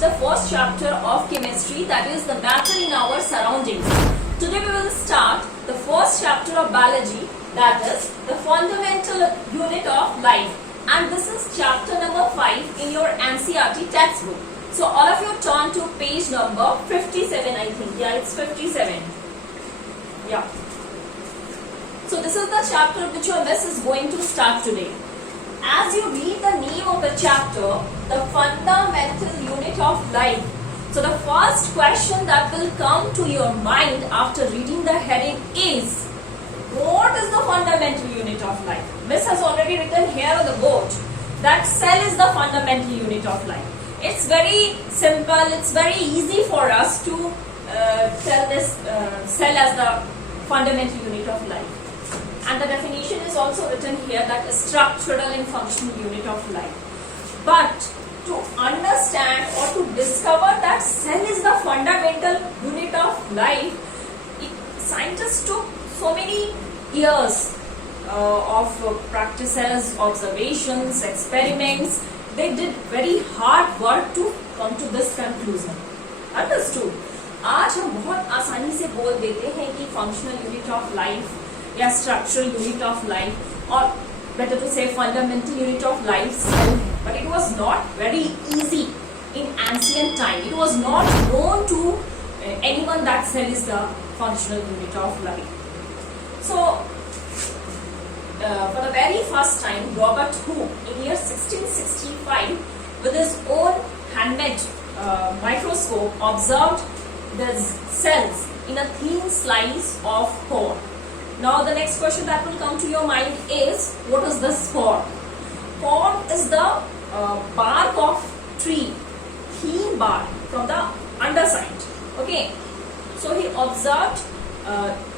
the first chapter of chemistry, that is the matter in our surroundings. Today we will start the first chapter of biology, that is the fundamental unit of life, and this is chapter number 5 in your NCERT textbook. So all of you turn to page number 57, I think. Yeah, it's 57. Yeah. So this is the chapter which your miss is going to start today. As you read the name of the chapter, the fundamental unit of life. So the first question that will come to your mind after reading the heading is, what is the fundamental unit of life? Miss has already written here on the board that cell is the fundamental unit of life. It's very simple, it's very easy for us to tell this cell as the fundamental unit of life. And the definition is also written here, that is structural and functional unit of life. But to understand or to discover that cell is the fundamental unit of life, scientists took so many years of practices, observations, experiments. They did very hard work to come to this conclusion. Understood? आज हम बहुत आसानी से बोल देते हैं कि functional unit of life या structural unit of life, or better to say fundamental unit of life, cell. But it was not very easy in ancient time. It was not known to anyone that cell is the functional unit of life. So for the very first time, Robert Hooke in year 1665 with his own handmade microscope observed the cells in a thin slice of corn. Now the next question that will come to your mind is, what is the spore? Corn is the bark of tree, thin bark from the underside. Okay, so he observed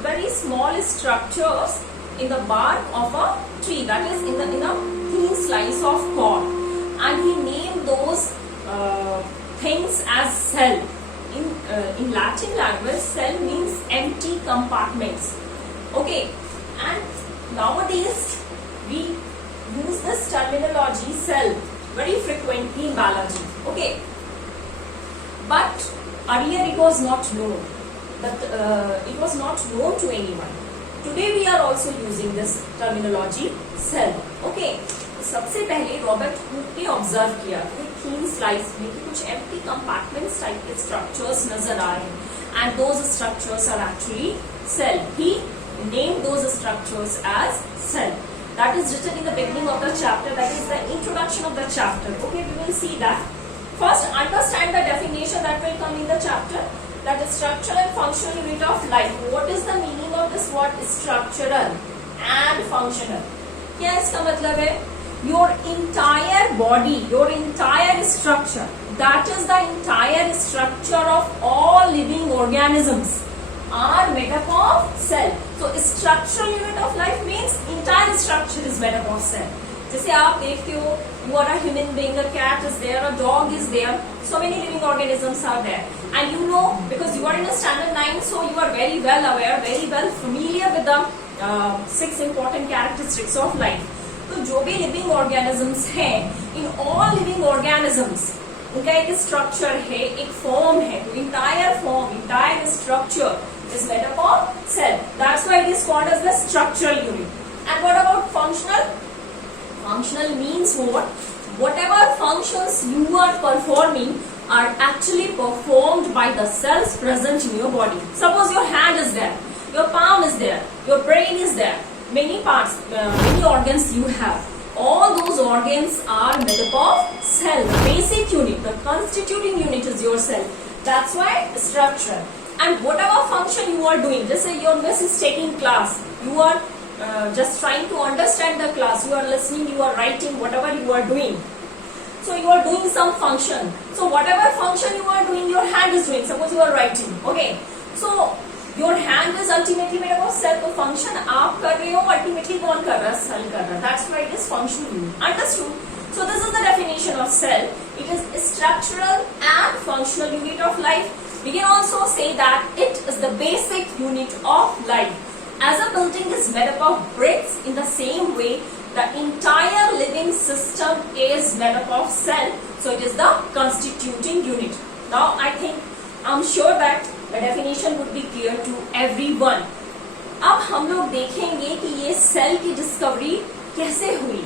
very small structures in the bark of a tree, that is in a thin slice of corn, and he named those things as cell. In Latin language, cell means empty compartments. Okay, and nowadays we use this terminology cell very frequently in biology. Okay, but earlier it was not known. It was not known to anyone. Today we are also using this terminology cell. Okay, सबसे पहले Robert Hooke ने observe किया कि थीन slice में कुछ empty compartments type के structures नजर आ रहे हैं, and those structures are actually cell. He named those structures as cell. That is written in the beginning of the chapter, that is the introduction of the chapter. Okay, we will see that. First, understand the definition that will come in the chapter, that is structural and functional unit of life. What is the meaning of this word structural and functional? क्या इसका मतलब है? Your entire body, your entire structure, that is the entire structure of all living organisms, are made up of cell. So structural unit of life means entire structure is made up of cell. जैसे आप देखते हो, you are a human being, a cat is there, a dog is there, so many living organisms are there, and you know, because you are in a standard 9, so you are very well aware, very well familiar with the 6 important characteristics of life. तो जो भी living organisms हैं, in all living organisms उनका एक structure है, एक form है, तो entire form, entire structure is made up of cell. That's why it is called as the structural unit. And what about functional? Functional means what? Whatever functions you are performing are actually performed by the cells present in your body. Suppose your hand is there, your palm is there, your brain is there, many parts, many organs you have. All those organs are made up of cell. The basic unit, the constituting unit is your cell. That's why structure. And whatever function you are doing, just say your miss is taking class, you are just trying to understand the class, you are listening, you are writing, whatever you are doing. So you are doing some function. So whatever function you are doing, your hand is doing. Suppose you are writing. Okay. So your hand is ultimately made up of cell. तो function आप कर रहे हो, ultimately कौन कर रहा है? Cell कर रहा है. That's why it is functional unit. Understood? So this is the definition of cell. It is structural and functional unit of life. We can also say that it is the basic unit of life. As a building is made up of bricks, in the same way, the entire living system is made up of cell, so it is the constituting unit. Now I think I'm sure that the definition would be clear to everyone. अब हम लोग देखेंगे कि ये cell की discovery कैसे हुई.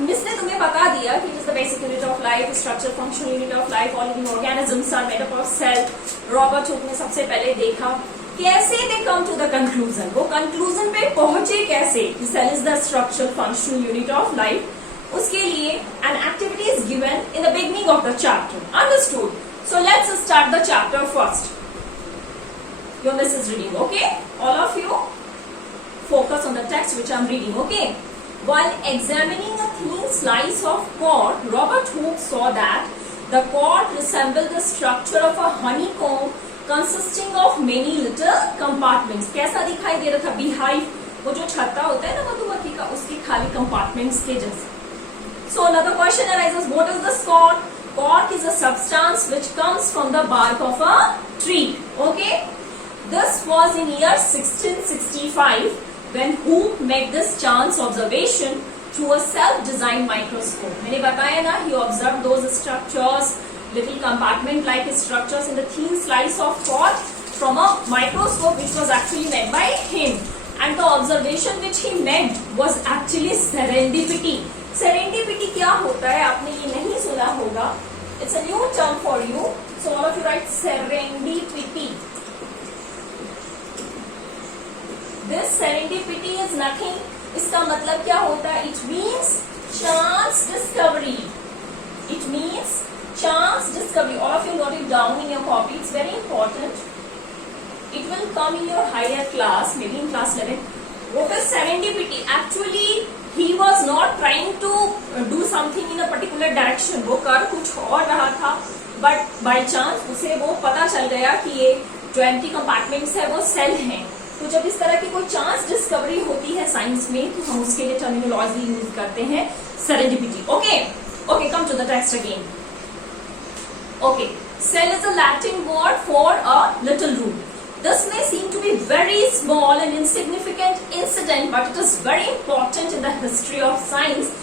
Miss ने तुम्हें बता दिया कि it is the basic unit of life, structure functional unit of life, all living organisms are made up of cell. Robert Hooke ने सबसे पहले देखा कैसे they come to the conclusion, वो कंक्लूजन पे पहुंचे कैसे कि cell is the structural functional unit of life. उसके लिए an activity is given in the beginning of the chapter. Understood? So let's start the chapter first. Your miss is reading, okay? All of you focus on the text which I am reading, okay? While examining a thin slice of cord, Robert Hooke saw that the cord resembled the structure of a honeycomb consisting of many little compartments. कैसा दिखाई दे रहा था? Beehive, वो जो छत्ता होता है ना मधुमक्खी का, उसके खाली compartments के जैसे. So another question arises, what is this cork? Cork is a substance which comes from the bark of a tree, okay? This was in year 1665 when Hooke made this chance observation through a self-designed microscope. मैंने बताया ना, he observed those structures, little compartment-like structures in the thin slice of cord from a microscope which was actually made by him. And the observation which he made was actually serendipity. Serendipity क्या होता है? आपने ये नहीं सुना होगा. It's a new term for you. So all of you write serendipity. This serendipity is nothing. इसका मतलब क्या होता है? It means chance discovery. It means chance discovery. All of you note it down in your copy. It's very important. It will come in your higher class, maybe in class 11. What is serendipity? Actually, he was not trying to do something in a particular direction. वो कर कुछ और रहा था, but by chance उसे वो पता चल गया कि ये जो empty compartments है वो सेल हैं. तो जब इस तरह की कोई चांस डिस्कवरी होती है साइंस में, तो हम उसके लिए टर्मिनोलॉजी यूज करते हैं serendipity. Okay okay, come to the text again. Okay, cell is a Latin word for a little room. This may seem to be very small and insignificant incident, but it is very important in the history of science.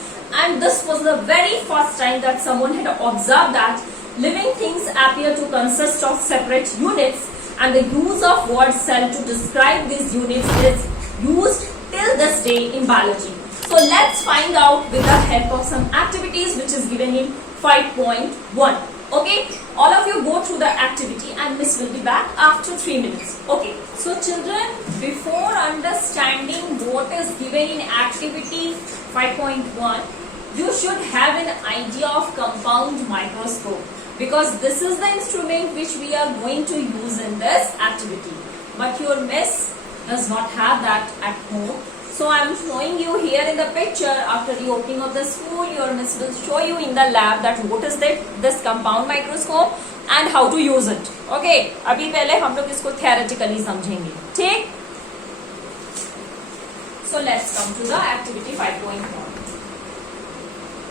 And this was the very first time that someone had observed that living things appear to consist of separate units. And the use of word cell to describe these units is used till this day in biology. So let's find out with the help of some activities which is given in 5.1. Okay, all of you go through the activity and Miss will be back after 3 minutes. Okay, so children, before understanding what is given in activity 5.1, you should have an idea of compound microscope. Because this is the instrument which we are going to use in this activity. But your miss does not have that at home. So I am showing you here in the picture. After the opening of the school, your miss will show you in the lab that what is this compound microscope and how to use it. Okay? अभी पहले हम लोग इसको theoretically समझेंगे. ठीक? So let's come to the activity 5.1.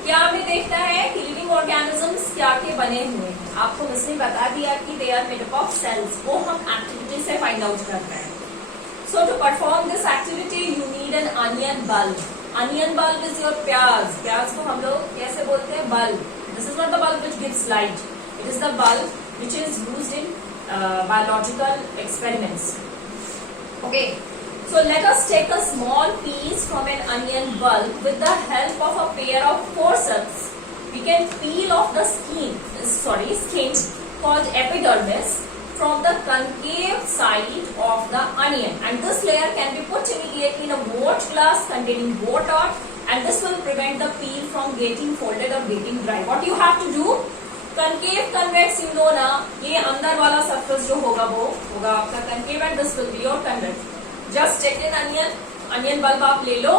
क्या हमें देखना है कि लिविंग ऑर्गेनिजम्स क्या के बने हुए हैं. आपको मिस ने बता दिया कि they are made up of cells. वो हम एक्टिविटी से फाइंड आउट कर रहे हैं. So to perform this activity you need an onion bulb. Onion bulb is your pyaz. प्याज को हम लोग कैसे बोलते हैं? Bulb. This is not the bulb which gives light. It is the bulb which is used in biological experiments. Okay, so let us take a small piece from an onion bulb. With the help of a pair of forceps, we can peel off the skin called epidermis from the concave side of the onion, and this layer can be put immediately in a quart glass containing water, and this will prevent the peel from getting folded or getting dry. What you have to do? Concave, convex, you know ना, ये अंदर वाला surface जो होगा वो होगा आपका concave, and this will be your convex. Just take an onion bulb आप ले लो,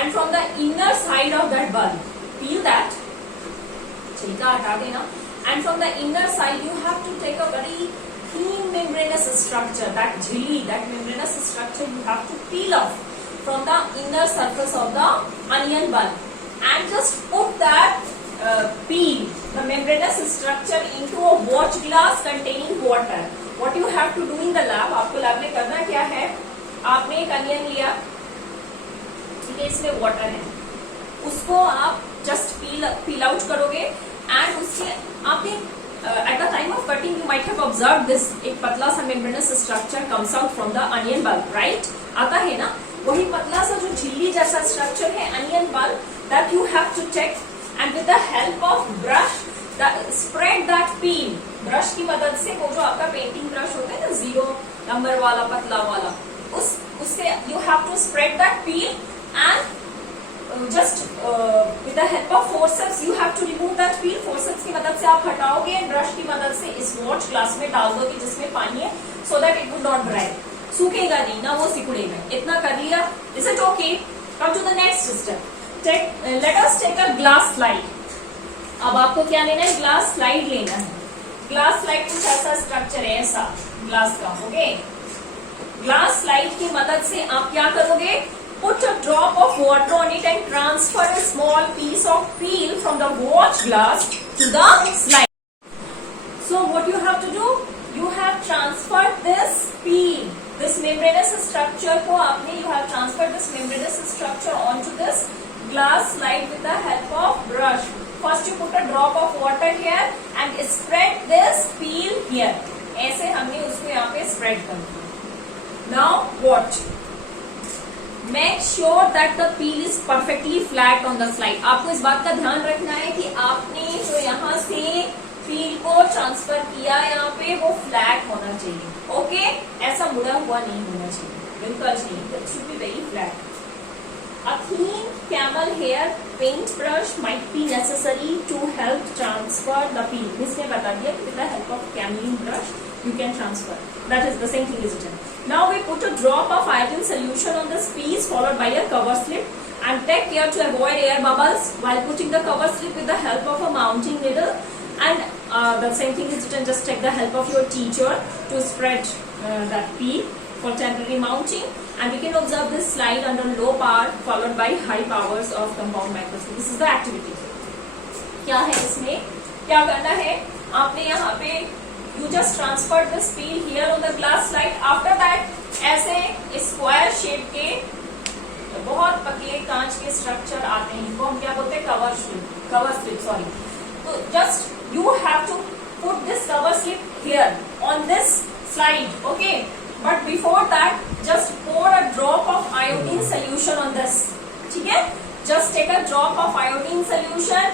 and from the inner side of that bulb, peel that, छिलका हटा देना, and from the inner side you have to take a very thin membranous structure, that झिल्ली, that membranous structure you have to peel off from the inner surface of the onion bulb, and just put that peel, the membranous structure, into a watch glass containing water. What you have to do in the lab, आपको lab में करना क्या है? आपने एक onion लिया, ठीक है, इसमें वाटर है, उसको आप जस्ट पील आउट करोगे एंड उसके आपने at the time of cutting you might have observed this एक पतला सा membranous structure comes out from the onion bulb, right? आता है ना, वही पतला सा जो झिल्ली जैसा structure है onion bulb that you have to take and with the help of brush spread that peel. brush की मदद से वो जो आपका पेंटिंग ब्रश होता है ना 0 नंबर वाला पतला वाला उससे you have to spread that peel and just with the help of forceps you have to remove that peel. forceps की मदद से आप हटाओगे एंड ब्रश की मदद से इस वॉच ग्लास में डाल दोगे जिसमें पानी है so that it would not dry. सूखेगा नहीं ना वो सिकुड़ेगा. इतना कर लिया. Is it okay? Come to the next step. Let us take a glass slide. अब आपको क्या लेना है? ग्लास स्लाइड लेना है. ग्लास स्लाइड कुछ ऐसा स्ट्रक्चर है ऐसा ग्लास का. ओके, ग्लास स्लाइड की मदद से आप क्या करोगे? Put a drop of water on it and transfer a small piece of peel from the watch glass to the slide. So what you have to do? You have transferred this peel, this membranous structure को आपने you have transferred this membranous structure onto this glass slide with the help of brush. First you put a drop of water here and spread this peel here. ऐसे हमने उसको यहाँ पे spread कर दिया. Now what? Make sure that the peel is perfectly flat on the slide. आपको इस बात का ध्यान रखना है कि आपने जो यहाँ से peel को ट्रांसफर किया यहाँ पे वो फ्लैट होना चाहिए. ओके, ऐसा मुड़ा हुआ नहीं होना चाहिए, बिल्कुल नहीं. It should be very flat. A thin camel hair paint brush might be necessary to help transfer the peel. इसने बता दिया कि with the help of cameline brush you can transfer. That is the same thing is written. Now we put a drop of iodine solution on this piece followed by a cover slip and take care to avoid air bubbles while putting the cover slip with the help of a mounting needle. And the same thing is written. Just take the help of your teacher to spread that peel for temporary mounting. And we can observe this slide under low power followed by high powers of compound microscope. This is the activity. क्या है इसमें? क्या करना है? आपने यहाँ पे you just transferred this peel here on the glass slide. After that ऐसे स्क्वायर शेप के बहुत पतले कांच के स्ट्रक्चर आते हैं, इनको हम क्या बोलते हैं? Cover slip sorry. तो just you have to put this cover slip here on this slide. Okay, but before that just pour a drop of iodine solution on this. ठीक है, just take a drop of iodine solution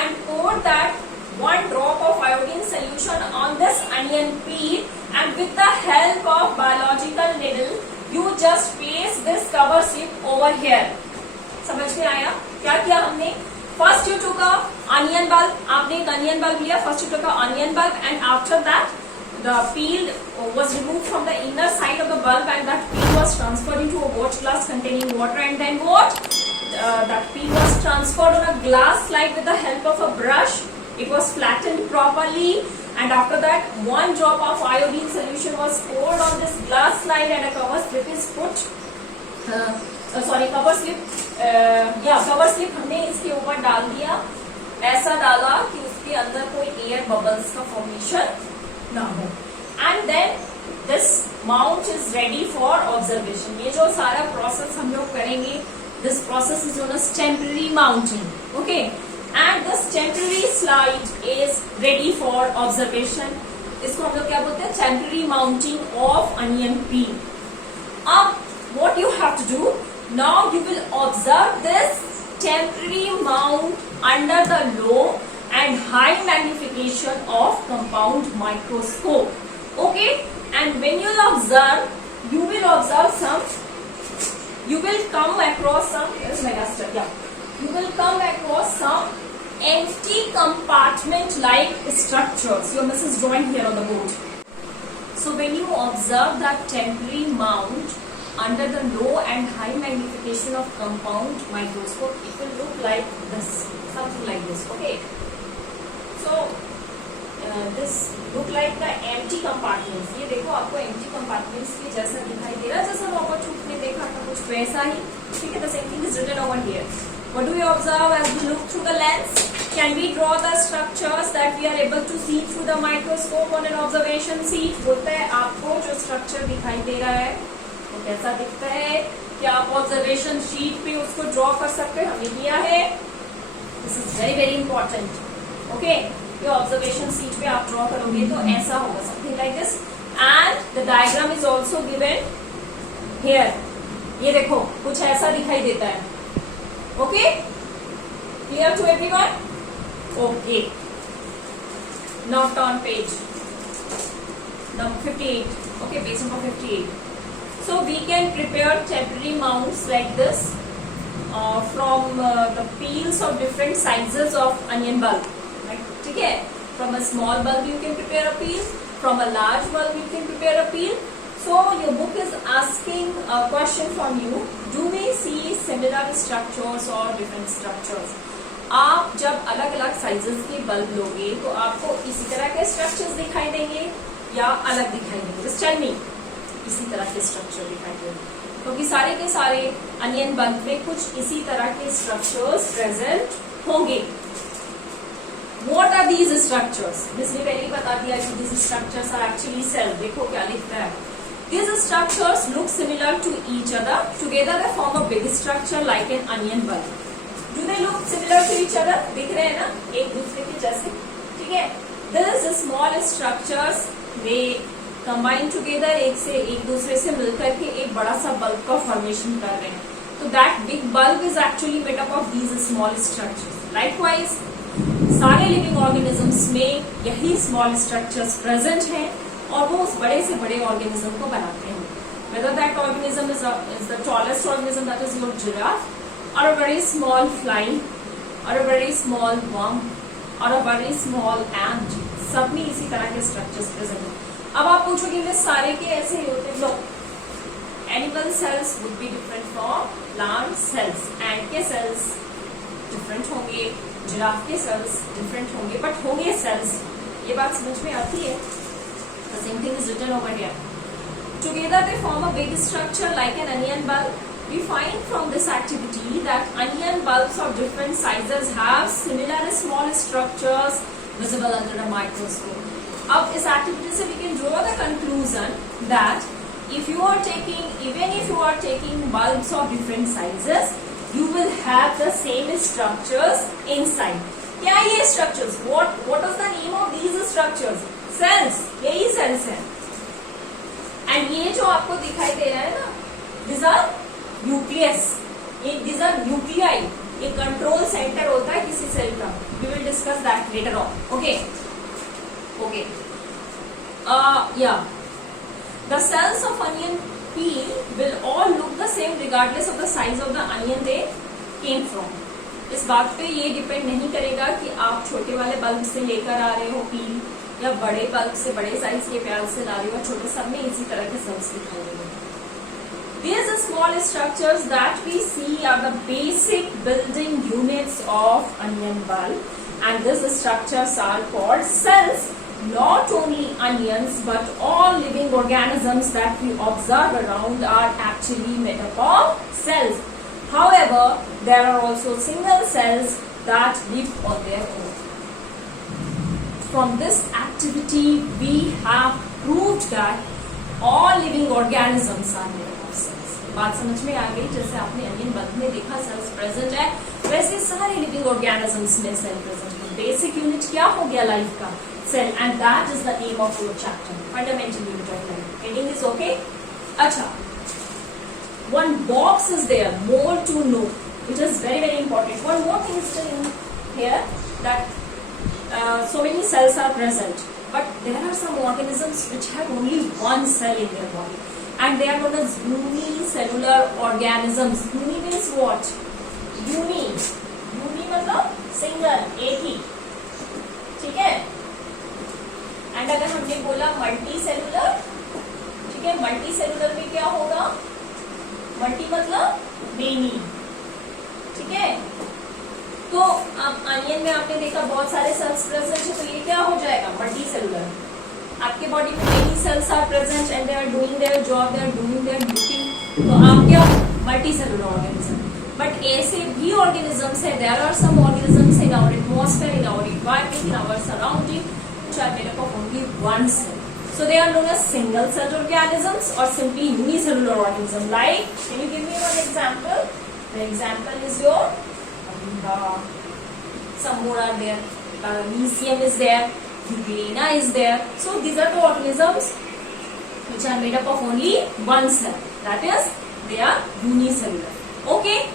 and pour that one drop of iodine solution on this onion peel, and with the help of biological needle you just place this cover slip over here. समझ में आया? क्या किया हमने? First you took a onion bulb. आपने एक onion bulb लिया. First you took a onion bulb and after that the peel was removed from the inner side of the bulb and that peel was transferred into a watch glass containing water, and then what? That peel was transferred on a glass slide with the help of a brush. It was flattened properly, and after that one drop of iodine solution was poured on this glass slide and a cover slip is put. Cover slip हमने इसके ऊपर डाल दिया. ऐसा डाला कि उसके अंदर कोई एयर बबल्स का फॉर्मेशन ना हो. And then this mount is ready for observation. ये जो सारा प्रोसेस हम लोग करेंगे, this process is known as temporary mounting. Okay, and this temporary slide is ready for observation. इसको हम लोग क्या बोलते हैं? Temporary mounting of onion peel. अब what you have to do? Now you will observe this temporary mount under the low and high magnification of compound microscope. Okay, and when you observe, you will observe some. You will come across some. Here's my master. Yeah, you will come across some empty compartment-like structures. Your miss is drawing here on the board. So when you observe that temporary mount under the low and high magnification of compound microscope, it will look like this, something like this. Okay. So this look like the empty compartments. ये देखो आपको empty compartments के जैसा दिखाई दे रहा है, जैसा robot में देखा था कुछ वैसा ही. ठीक है, the same thing is written over here. What do we observe as we look through the lens? Can we draw the structures that we are able to see through the microscope on an observation sheet? बोलते हैं आपको जो structure दिखाई दे रहा है तो कैसा दिखता है? क्या आप ऑब्जर्वेशन शीट पे उसको ड्रॉ कर सकते हैं? हमने किया है. This is very very important. Okay, ये ऑब्जर्वेशन शीट पे आप ड्रॉ करोगे तो ऐसा होगा, something like this. And the diagram is also given here. ये देखो कुछ ऐसा दिखाई देता है. Okay, clear to everyone? Okay, now turn page number 58. Okay, page number 58. So we can prepare temporary mounts like this from the peels of different sizes of onion bulb. Right? ठीक है? From a small bulb you can prepare a peel. From a large bulb you can prepare a peel. So your book is asking a question from you. Do we see similar structures or different structures? आप जब अलग अलग sizes के bulb लोगे तो आपको इसी तरह के स्ट्रक्चर्स दिखाई देंगे या अलग दिखाई देंगे? Just tell me. इसी तरह के स्ट्रक्चर दिखाई देंगे क्योंकि सारे के सारे अनियन बल्ब में कुछ इसी तरह के स्ट्रक्चर्स प्रेजेंट होंगे. What are these structures? इसने पहले ही बता दिया कि these structures are actually cell. देखो क्या लिखता है. These structures look similar to each other. Together they form a big structure like an onion bulb. Do they look similar to each other? दिख रहे हैं ना एक दूसरे के जैसे? ठीक है. These small structures they combine together, एक से एक दूसरे से मिलकर के एक बड़ा सा बल्ब का फॉर्मेशन कर रहे हैं. तो that big bulb is actually made up of these small structures. Likewise, सारे लिविंग ऑर्गेनिजम्स में यही स्मॉल स्ट्रक्चर्स प्रेजेंट हैं और वो उस बड़े से बड़े ऑर्गेनिज्म को बनाते हैं. Whether that organism is the tallest organism, that is your giraffe, or a very small fly, or a very small worm, or a very small ant, सब में इसी तरह के स्ट्रक्चर्स प्रेजेंट हैं. अब आप पूछोगे मैं सारे के ऐसे ही होते? No. Animal cells would be different from plant cells. And के सेल्स डिफरेंट होंगे, जिराफ के सेल्स डिफरेंट होंगे, बट होंगे सेल्स. ये बात समझ में आती है? The same thing is written over here. Together they form a big structure like an onion bulb. We find from this activity that onion bulbs of different sizes have similar small structures visible under a microscope. अब इस activity से we can draw the conclusion that if you are taking bulbs of different sizes, you will have the same structures inside. क्या ये structures? What is the name of these structures? Cells. यही cells हैं. And ये जो आपको दिखाई दे रहा है ना, these are nucleus. These are nuclei. ये कंट्रोल सेंटर होता है किसी सेल का. We will discuss that later on. Okay. Yeah. The cells of onion peel will all look the same regardless of the size of the onion they came from. इस बात पे ये depend नहीं करेगा कि आप छोटे वाले बल्ब से लेकर आ रहे हो पील या बड़े बल्ब से बड़े साइज के प्याज से ला रहे हो. छोटे सब में इसी तरह के सेल्स दिखाई देंगे. These small structures that we see are the basic building units of onion bulb, and these structures are called cells. Not only onions but all living organisms that we observe around are actually made up of cells. However, there are also single cells that live on their own. From this activity, we have proved that all living organisms are made up of cells. बात समझ में आ गई? जैसे आपने onion bulb में देखा cells present है, वैसे सारे लिविंग ऑर्गेनिजम्स में सेल प्रेजेंट है. बेसिक यूनिट क्या हो गया लाइफ का? Cell. And that is the name of your chapter, fundamental unit of life. Heading is okay? Acha. One box is there, more to know, which is very very important. One more thing is still in here, that so many cells are present, but there are some organisms which have only one cell in their body, and they are known as unicellular organisms. Uni means what? Uni मतलब single, एक ही. ठीक है? And अगर हमने बोला multi cellular, ठीक है, multi cellular में क्या होगा? मल्टी मतलब मेनी. ठीक है, तो अब अनियन में आपने देखा बहुत सारे सेल्स प्रेजेंट है, तो ये क्या हो जाएगा? Multi cellular. आपके बॉडी में many cells are present and they are doing their job, they are doing their duty, तो आप क्या? Multi cellular organism. बट ऐसे भी ऑर्गेनिजम्स है, there are some organisms in our atmosphere, in our environment, in our surrounding, which are made up of only one cell. So they are known as single-celled organisms or simply unicellular organism. Like, can you give me one example? The example is your some more are there. Paramecium is there. Euglena is there. So these are the organisms which are made up of only one cell. That is, they are unicellular. Okay.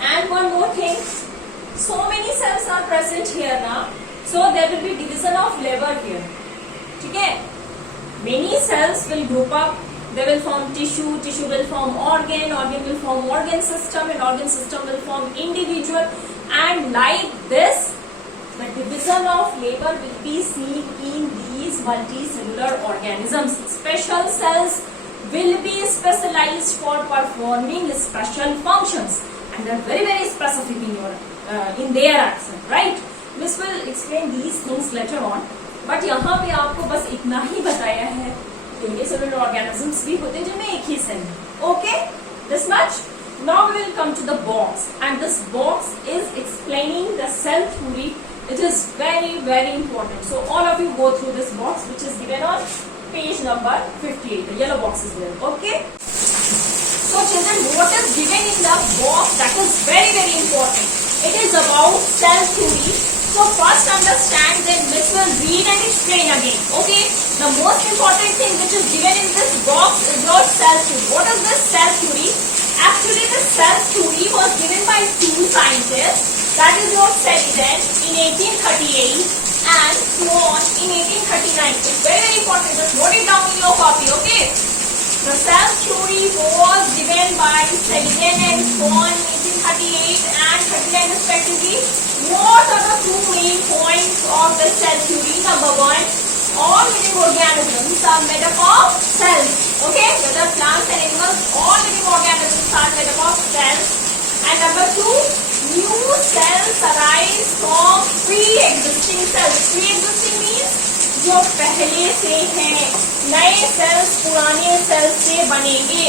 And one more thing. So many cells are present here now. So there will be division of labor here. Okay. Many cells will group up. They will form tissue. Tissue will form organ. Organ will form organ system, and organ system will form individual. And like this, the division of labor will be seen in these multicellular organisms. Special cells will be specialized for performing special functions, and they are very very specific in their action. Right? Miss will explain these things later on. But यहाँ पे आपको बस इतना ही बताया है. Unicellular organisms भी होते हैं जिनमें एक ही सेल है. Okay? This much. Now we will come to the box, and this box is explaining the cell theory. It is very very important. So all of you go through this box, which is given on page number 58. The yellow box is there. Okay. So children, what is given in the box, that is very very important. It is about cell theory. So first understand, then Miss will read and explain again. Okay. The most important thing which is given in this box is your cell theory. What is this cell theory? Actually, the cell theory was given by two scientists. That is your Sheridan in 1838 and Swan in 1839. It's very very important. Just note it down in your copy. Okay. The cell theory was given by Sheridan and Swan in 1838 and 39 respectively. What are the two main points of the cell theory? Number one, all living organisms are made up of cells. Okay, whether plants and animals, all living organisms are made up of cells. And number two, new cells arise from pre-existing cells. Pre-existing means जो पहले से हैं. नए sales पुराने sales से बनेंगे.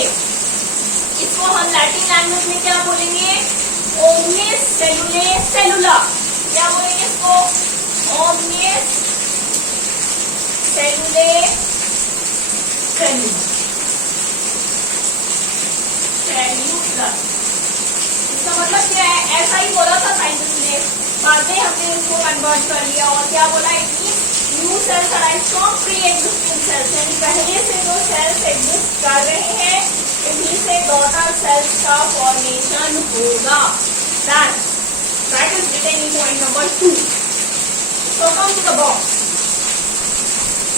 इसको हम लैटिन लैंग्वेज में क्या बोलेंगे? ओमनिस सेलुले सेलुला. क्या बोलेंगे इसको? ओमनिस सेलुले सेलुला. इसका मतलब क्या है? ऐसा ही बोला था साइंटिस्ट ने, बाद में हमने इसको कन्वर्ट कर लिया और क्या बोला? New sales arise from pre existing cells. यानी पहले से जो सेल्स एग्जिस्ट कर रहे हैं इन्हीं से डॉटर सेल्स का फॉर्मेशन होगा. That is written in point number 2. So come to the box.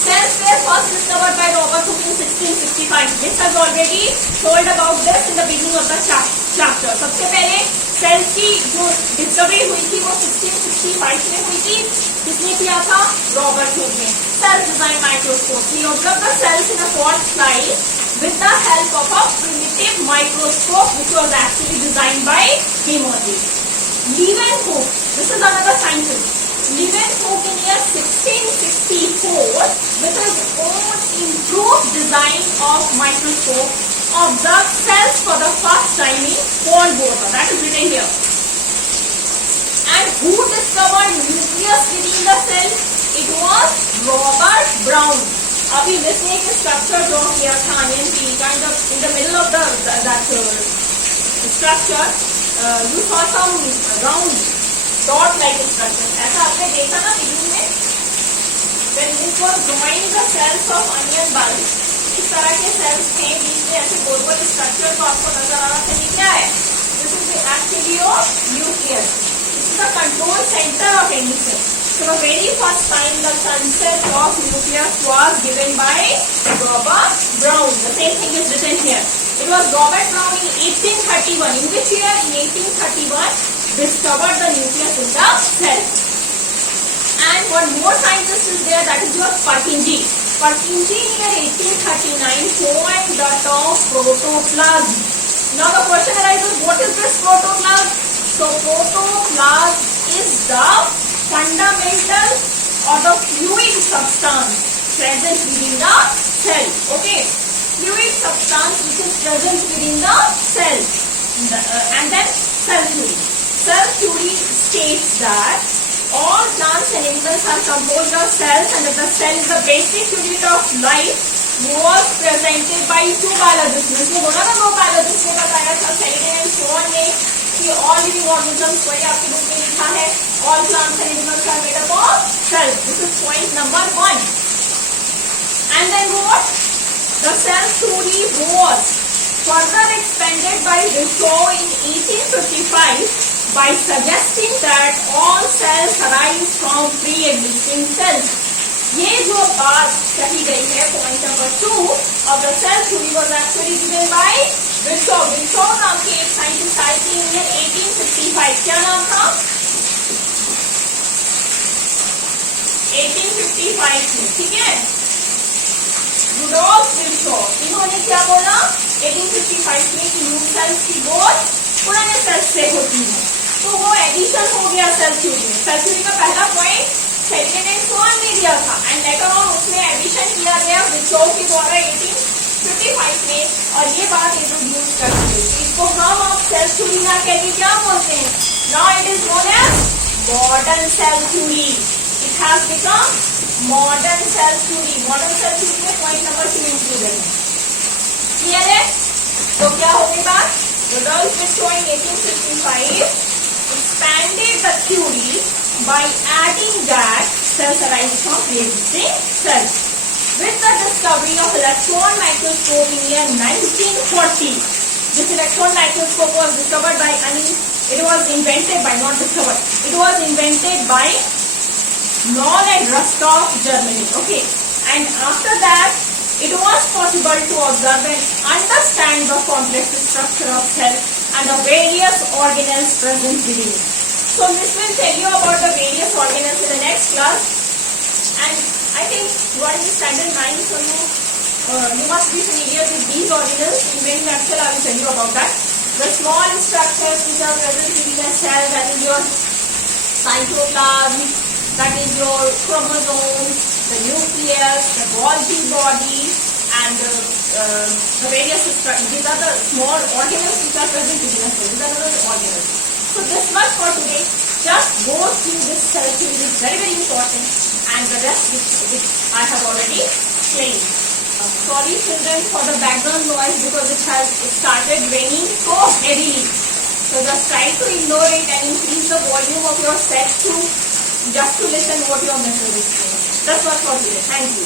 Cells were first discovered by Robert Hooke in 1665. This has already told about this in the beginning of the chapter. सबसे पहले sales की जो discovery हुई थी वो 1665 में हुई थी. किसने किया था? रॉबर्ट हुक ने. Self design microscope. He observed the cells in a fault line with the help of a primitive microscope which was actually designed by him only. Leeuwenhoek, this is another scientist. Leeuwenhoek in year 1664 with his own improved design of microscope observed cells for the first time in pond water. That is written here. And who discovered nucleus within the cell? It was Robert Brown. अभी इसने एक structure draw किया था onion peel kind of in the middle of that structure. You saw some round dot like structure. ऐसा आपने देखा ना video में? When this was drawing the cells of onion bulb, इस तरह के cells थे बीच में ऐसे गोल गोल स्ट्रक्चर तो आपको नजर आ रहा था. ये क्या है? This is actually your nucleus. This is the control center of any cell. So the very first time the concept of nucleus was given by Robert Brown. The same thing is written here. It was Robert Brown in 1831. In which year? In 1831, discovered the nucleus in the cell. And one more scientist is there, that is your Purkinje. Purkinje in year 1839 coined the term protoplasm. Now the question arises, what is this protoplasm? So protoplasm is the fundamental or the fluid substance present within the cell. Okay, fluid substance which is present within the cell. And then cell theory. Cell theory states that all plants and animals are composed of cells and the cell is the basic unit of life was presented by two biologists. ये बोला ना, दो biologists ने बताया था, सेलिडे and सोन ने, कि all living organisms, वही आपकी बुक में लिखा है, all plants and animals are made up of cells. This is point number 1. And then what? The cell theory was further expanded by Rousseau in 1855 by suggesting that all cells arise from pre-existing cells. ये जो बात कही गई है, point number 2 of the cell theory was actually given by Rousseau. Rousseau नाम के एक scientist आए थे इन 1855. क्या नाम था? 1855 में, ठीक है, रुडोल्फ रोusseau. इन्होंने क्या बोला 1855 में कि न्यू सेल्स की ग्रोथ पुराने सेल्स से होती है. तो वो एडिशन हो गया सेल थ्योरी में. सेल थ्योरी का पहला पॉइंट सेलिडे एंड सोन ने दिया था एंड लेटर ऑन उसमें एडिशन किया गया रोusseau के द्वारा 1855 में, और ये बात इंट्रोड्यूस कर दी. इसको हम अब सेल थ्योरी ना कहते क्या बोलते हैं? Now it is known as modern cell theory. It has become modern cell theory. Modern cell theory में पॉइंट नंबर 2 इंक्लूडेड है. क्लियर है? तो क्या हो गई बात? रुडोल्फ रोusseau in 1855 expanded the theory by adding that cells arise from pre-existing cells. With the discovery of electron microscope in year 1940, this electron microscope was discovered by, it was invented by, not discovered, it was invented by Noll and Rostov, Germany. Okay, and after that, it was possible to observe and understand the complex structure of cell and the various organelles present within it. So Miss will tell you about the various organelles in the next class, and I think you are in standard 9, so you must be familiar with these organelles. In very nutshell, I will tell you about that. The small structures which are present within a cell, that is your cytoplasm, that is your chromosomes, the nucleus, the Golgi body, and the various structures. These are the small organelles which are present within a cell. These are the organelles. So this much for today. Just go through this cell theory, is very very important, and the rest which I have already explained. Sorry children for the background noise because it started raining so heavily. So just try to ignore it and increase the volume of your set to just to listen what your message is saying. That's what for today. Thank you.